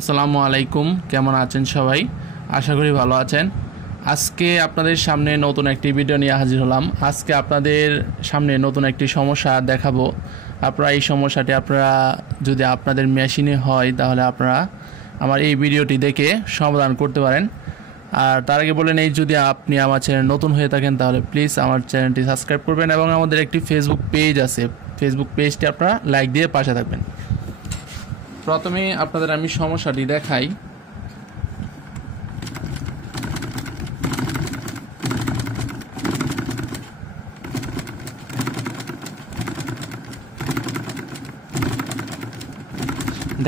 আসসালামু আলাইকুম, কেমন আছেন সবাই? আশা করি ভালো আছেন। আজকে আপনাদের সামনে নতুন একটি ভিডিও নিয়ে হাজির হলাম। আজকে আপনাদের সামনে নতুন একটি সমস্যা দেখাবো। আপনারা এই সমস্যাটি যদি আপনাদের মেশিনে হয় তাহলে আপনারা আমার এই ভিডিওটি দেখে সমাধান করতে পারেন। আর তার আগে বলে নেই, যদি আপনি আমার চ্যানেল নতুন হয়ে থাকেন তাহলে প্লিজ আমার চ্যানেলটি সাবস্ক্রাইব করবেন এবং আমাদের একটি ফেসবুক পেজ আছে, ফেসবুক পেজটি আপনারা লাইক দিয়ে পাশে থাকবেন। প্রথমে আপনাদের আমি সমস্যাটি দেখাই।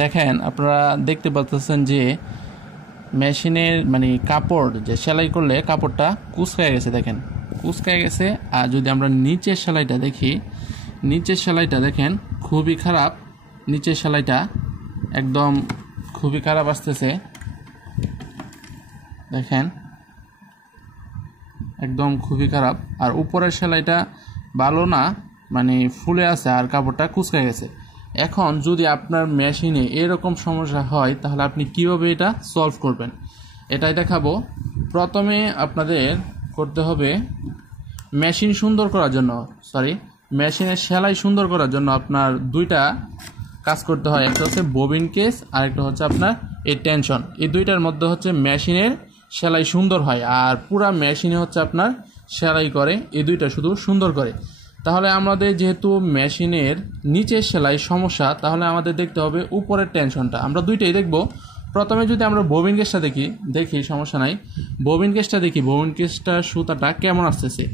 দেখেন, আপনারা দেখতে পাচ্ছেন যে মেশিনের কাপড় যে সেলাই করলে কাপড়টা কুঁচকায় গেছে। দেখেন কুঁচকায় গেছে। আর যদি আমরা নিচের সেলাইটা দেখি, নিচের সেলাইটা দেখেন খুবই খারাপ। নিচের সেলাইটা একদম খুবই খারাপ আসতেছে। দেখেন একদম খুবই খারাপ। আর উপরের সেলাইটা ভালো না, ফুলে আছে আর কাপড়টা কুঁচকায় গেছে। এখন যদি আপনার মেশিনে এরকম সমস্যা হয় তাহলে আপনি কিভাবে এটা সলভ করবেন এটাই দেখাবো। প্রথমে আপনাদের করতে হবে মেশিনের সেলাই সুন্দর করার জন্য আপনার দুইটা কাজ করতে হয়। একটা হচ্ছে ববিন কেস আর একটা হচ্ছে আপনার এই টেনশন। এই দুইটার মধ্যে হচ্ছে মেশিনের সেলাই সুন্দর হয়, আর পুরা মেশিনে হচ্ছে আপনার সেলাই করে এই দুইটা শুধু সুন্দর করে। তাহলে আমাদের যেহেতু মেশিনের নিচের সেলাই সমস্যা, তাহলে আমাদের দেখতে হবে উপরের টেনশনটা। আমরা দুইটাই দেখব। প্রথমে যদি আমরা ববিন কেসটা দেখি সমস্যা নাই। ববিন কেসটা সুতাটা কেমন আসতেছে,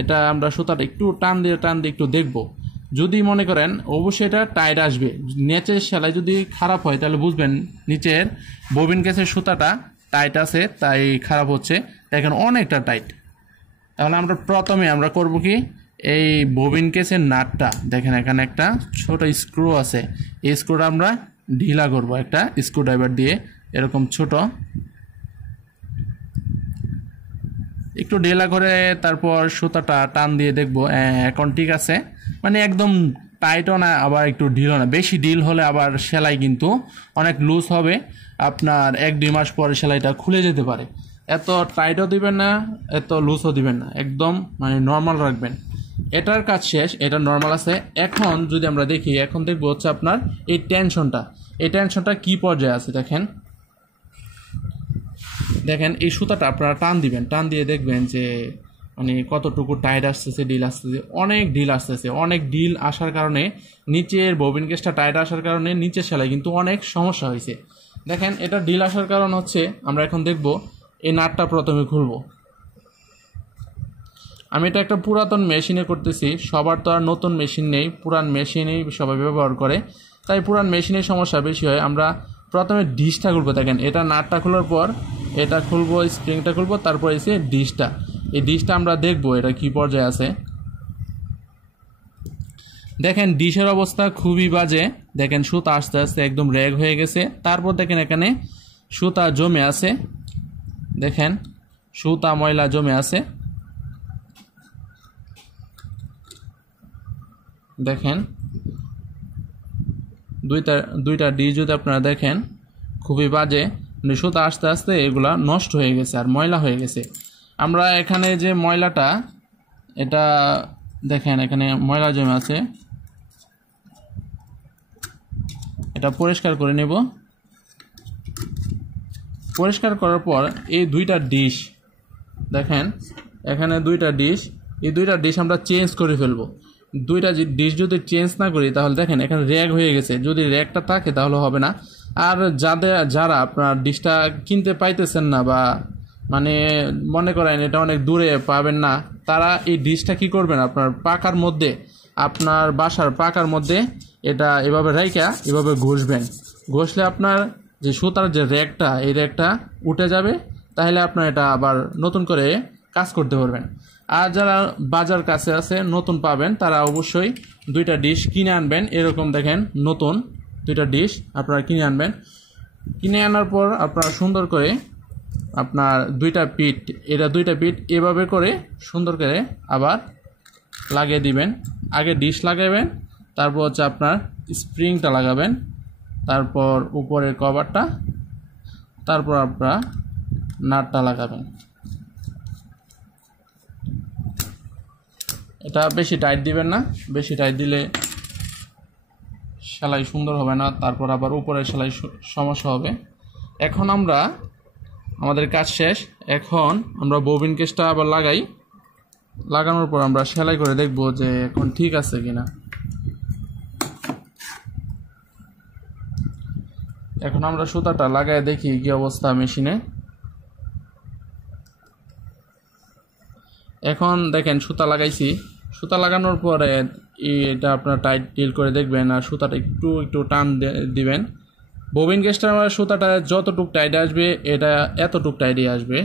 এটা আমরা সুতাটা একটু টান দিয়ে একটু দেখব। যদি মনে করেন অবশ্যই এটা টাইট আসবে। নিচের সেলাই যদি খারাপ হয় তাহলে বুঝবেন নিচের ববিন কেসের সুতাটা টাইট আছে, তাই খারাপ হচ্ছে। দেখেন অনেকটা টাইট। তাহলে প্রথমে আমরা করব কি, এই ববিন কেসের নাটটা দেখেন, এখানে একটা ছোট স্ক্রু আছে। এই স্ক্রুটা আমরা ঢিলা করব একটা স্ক্রুড্রাইভার দিয়ে। এরকম ছোট একটু ঢিলা করে তারপর সুতাটা টান দিয়ে দেখব এখন ঠিক আছে। একদম টাইটও না আবার একটু ঢিলও না। বেশি ঢিল হলে আবার সেলাই কিন্তু অনেক লুজ হবে, আপনার 1-2 মাস পরে সেলাইটা খুলে যেতে পারে। এত টাইটও দিবেন না, এত লুজও দিবেন না, একদম নর্মাল রাখবেন। এটার কাজ শেষ, এটা নর্মাল আছে। এখন যদি আমরা দেখি, এখন দেখবো হচ্ছে আপনার এই টেনশনটা কি পর্যায়ে আছে। দেখেন এই সুতাটা আপনারা টান দিবেন, টান দিয়ে দেখবেন যে কতটুকু টাইট আসতেছে, ঢিল আসতেছে। অনেক ঢিল আসার কারণে, নিচের ববিন কেসটা টাইট আসার কারণে নিচের সেলাই কিন্তু অনেক সমস্যা হয়েছে। দেখেন এটা ঢিল আসার কারণ হচ্ছে, আমরা এখন দেখব এই নাটটা প্রথমে খুলবো। আমি এটা একটা পুরাতন মেশিনে করতেছি। সবার তো আর নতুন মেশিন নেই, পুরান মেশিনেই সবাই ব্যবহার করে, তাই পুরান মেশিনের সমস্যা বেশি হয়। আমরা প্রথমে ডিশটা খুলবো। দেখেন এটা নাটটা খোলার পর এটা খুলবো, স্প্রিংটা খুলবো, তারপর এসে ডিশটা। এই ডিশটা আমরা দেখবো এটা কি পর্যায়ে আছে। দেখেন ডিশের অবস্থা খুবই বাজে। দেখেন সুতা আস্তে আস্তে একদম র্যাগ হয়ে গেছে। তারপর দেখেন এখানে সুতা জমে আছে। দেখেন সুতা ময়লা জমে আছে। দেখেন দুইটা ডিশ যদি আপনারা দেখেন খুবই বাজে, সুতা আস্তে আস্তে এগুলা নষ্ট হয়ে গেছে আর ময়লা হয়ে গেছে। আমরা এখানে যে ময়লাটা, এটা দেখেন এখানে ময়লা জমে আছে, এটা পরিষ্কার করে নেব। পরিষ্কার করার পর এই দুইটা ডিশ দেখেন, এখানে দুইটা ডিশ, এই দুইটা ডিশ আমরা চেঞ্জ করে ফেলবো। দুইটা ডিশ যদি চেঞ্জ না করি তাহলে দেখেন এখানে র্যাগ হয়ে গেছে। যদি র্যাগটা থাকে তাহলে হবে না। আর যারা আপনার ডিশটা কিনতে পাইতেছেন না, বা মনে করেন এটা অনেক দূরে পাবেন না, তারা এই ডিশটা কি করবেন, আপনার পাকার মধ্যে, আপনার বাসার পাকার মধ্যে এটা এভাবে রাইখা এভাবে ঘষলে আপনার যে সুতার যে র্যাগটা, এই র্যাগটা উঠে যাবে। তাহলে আপনার এটা আবার নতুন করে কাজ করতে পারবেন। আর যারা বাজার কাছে আছে, নতুন পাবেন, তারা অবশ্যই দুইটা ডিশ কিনে আনবেন। এরকম দেখেন নতুন দুইটা ডিশ আপনারা কিনে আনবেন। কিনে আনার পর আপনারা সুন্দর করে আপনার দুইটা পিঠ এভাবে করে সুন্দর করে আবার লাগিয়ে দিবেন। আগে ডিশ লাগাবেন, তারপর হচ্ছে আপনার স্প্রিংটা লাগাবেন, তারপর উপরের কভারটা তারপর আপনারা নাটটা লাগাবেন। এটা বেশি টাইট দিবেন না, বেশি টাইট দিলে সেলাই সুন্দর হবে না, তারপর আবার উপরে সেলাই সমস্যা হবে। এখন আমরা আমাদের কাজ শেষ। এখন আমরা ববিন কেসটা আবার লাগাই। লাগানোর পর আমরা সেলাই করে দেখব যে এখন ঠিক আছে কিনা। এখন আমরা সুতাটা লাগাই দেখি কি অবস্থা মেশিনে। এখন দেখেন সুতা লাগাইছি। সুতা লাগানোর পরে এটা আপনার টাইট ডিল করে দেখবেন, আর সুতাটা একটু একটু টান দিবেন। ববিন কেসটা আমার সুতাটা যতটুক টাইট আসবে এটা এতটুক টাইটই আসবে।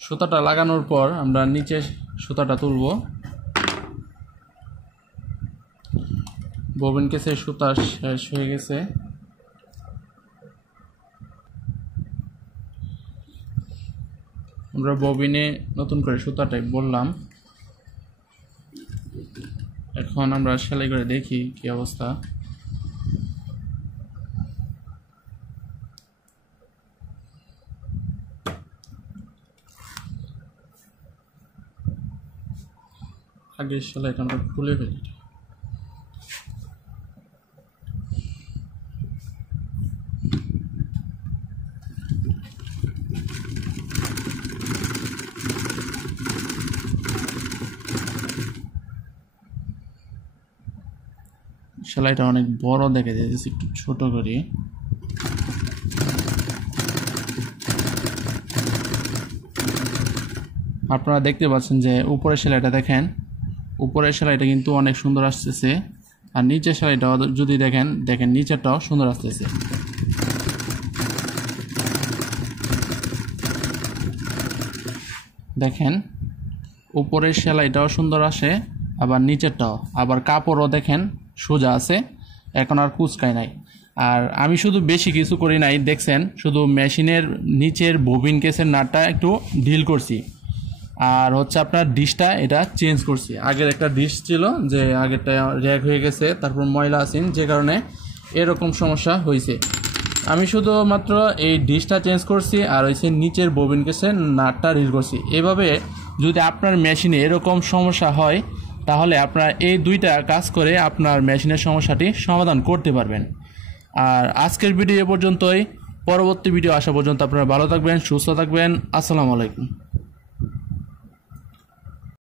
সুতাটা লাগানোর পর আমরা নিচে সুতাটা তুলব। ববিন কেসের সুতা শেষ হয়ে গেছে। আমরা ববিনে নতুন করে সুতাটাই বললাম। এখন আমরা সেলাই করে দেখি কি অবস্থা। আগে সেলাইটা আমরা খুলে ফেলি। সেলাইটা অনেক বড় দেখে যাচ্ছে, একটু ছোট করি। আপনারা দেখতে পাচ্ছেন যে উপরের সেলাইটা দেখেন, উপরের সেলাইটা কিন্তু অনেক সুন্দর আসতেছে, আর নিচের সেলাইটা যদি দেখেন নিচেরটাও সুন্দর আসতেছে। দেখেন উপরের সেলাইটাও সুন্দর আসে, আবার নিচেরটাও, আবার কাপড়ও দেখেন সোজা আছে, এখন আর কুচকায় নাই। আর আমি শুধু বেশি কিছু করি নাই, দেখছেন শুধু মেশিনের নিচের ববিন কেসের নাটটা একটু ঢিল করছি, আর হচ্ছে আপনার ডিশটা এটা চেঞ্জ করছি। আগের একটা ডিশ ছিল যে আগেরটা র্যাগ হয়ে গেছে, তারপর ময়লা আসেন, যে কারণে এরকম সমস্যা হয়েছে। আমি শুধুমাত্র এই ডিশটা চেঞ্জ করছি, আর হচ্ছে নিচের ববিন কেসের নাটটা ঢিল করছি। এভাবে যদি আপনার মেশিনে এরকম সমস্যা হয় তাহলে আপনার এই দুইটা কাজ করে আপনার মেশিনের সমস্যাটি সমাধান করতে পারবেন। আর আজকের ভিডিও এ পর্যন্তই। পরবর্তী ভিডিও আসা পর্যন্ত আপনারা ভালো থাকবেন, সুস্থ থাকবেন। আসসালামু আলাইকুম।